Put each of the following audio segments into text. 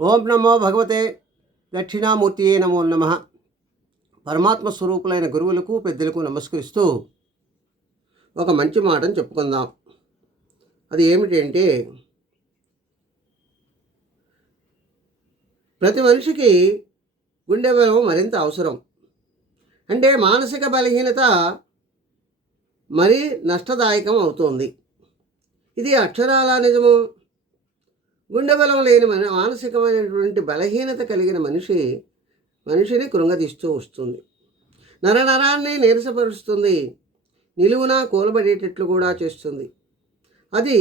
ఓం నమో భగవతే దక్షిణామూర్తియే నమో నమః. పరమాత్మ స్వరూపులైన గురువులకు పెద్దలకు నమస్కరిస్తూ ఒక మంచి మాటను చెప్పుకుందాం. అది ఏమిటంటే, ప్రతి మనిషికి గుండె బలం మరింత అవసరం. అంటే మానసిక బలహీనత మరీ నష్టదాయకం అవుతోంది. ఇది అక్షరాలా నిజము. గుండె బలం లేని మానసికమైనటువంటి బలహీనత కలిగిన మనిషిని కృంగదీస్తూ వస్తుంది. నరనరాన్ని నీరసపరుస్తుంది. నిలువున కూలబడేటట్లు కూడా చేస్తుంది. అది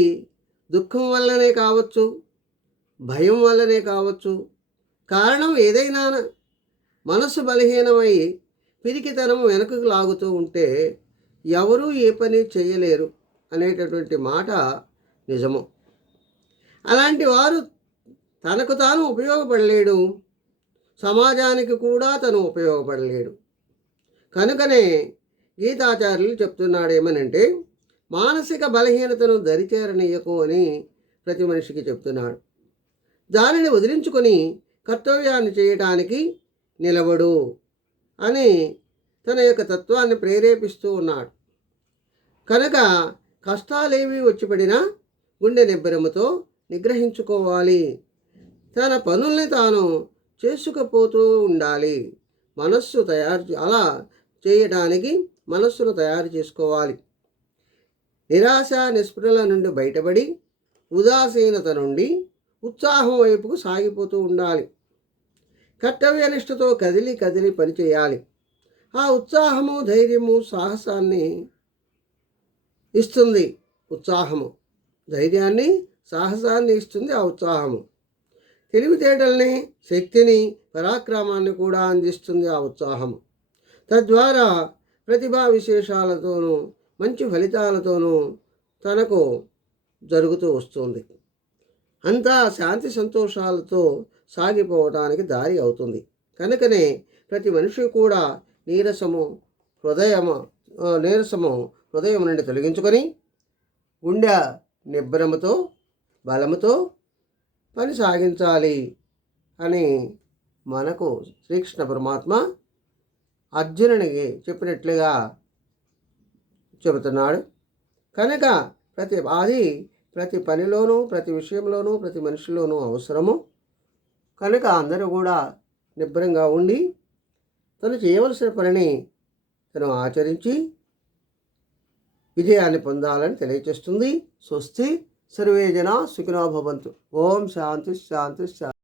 దుఃఖం వల్లనే కావచ్చు, భయం వల్లనే కావచ్చు. కారణం ఏదైనా మనస్సు బలహీనమై పిరికితనం వెనుకకు లాగుతూ ఉంటే ఎవరూ ఏ పని చేయలేరు అనేటటువంటి మాట నిజము. అలాంటి వారు తనకు తాను ఉపయోగపడలేడు, సమాజానికి కూడా తను ఉపయోగపడలేడు. కనుకనే గీతాచార్యులు చెప్తున్నాడు ఏమనంటే, మానసిక బలహీనతను దరిచేరనీయకు అని ప్రతి మనిషికి చెప్తున్నాడు. దానిని వదిలించుకొని కర్తవ్యాన్ని చేయటానికి నిలబడు అని తన యొక్క తత్వాన్ని ప్రేరేపిస్తూ ఉన్నాడు. కనుక కష్టాలేవి వచ్చిపడినా గుండె నిబ్బరముతో నిగ్రహించుకోవాలి. తన పనుల్ని తాను చేసుకుపోతూ ఉండాలి. అలా చేయడానికి మనస్సును తయారు చేసుకోవాలి. నిరాశ నిస్పృహల నుండి బయటపడి ఉదాసీనత నుండి ఉత్సాహం వైపుకు సాగిపోతూ ఉండాలి. కర్తవ్యనిష్టతో కదిలి కదిలి పనిచేయాలి. ఆ ఉత్సాహము, ధైర్యము, సాహసాన్ని ఇస్తుంది. ఉత్సాహము ధైర్యాన్ని, సాహసాన్ని ఇస్తుంది ఆ ఉత్సాహము. తెలివితేటల్ని, శక్తిని, పరాక్రమాన్ని కూడా అందిస్తుంది ఆ ఉత్సాహము. తద్వారా ప్రతిభా విశేషాలతోనూ మంచి ఫలితాలతోనూ తనకు జరుగుతూ వస్తుంది. అంతా శాంతి సంతోషాలతో సాగిపోవటానికి దారి అవుతుంది. కనుకనే ప్రతి మనిషి కూడా నీరసము హృదయం నుండి తొలగించుకొని గుండె నిబ్బరముతో బలముతో పని సాగించాలి అని మనకు శ్రీకృష్ణ పరమాత్మ అర్జునునికి చెప్పినట్లుగా చెబుతున్నాడు. కనుక ప్రతి పనిలోనూ, ప్రతి విషయంలోనూ, ప్రతి మనిషిలోనూ అవసరము. కనుక అందరూ కూడా నిబ్బరంగా ఉండి తను చేయవలసిన పనిని తను ఆచరించి విజయాన్ని పొందాలని తెలియచేస్తుంది. స్వస్తి. సర్వే జనా సుఖినో భవంతు. ఓం శాంతి శాంతి శాంతి.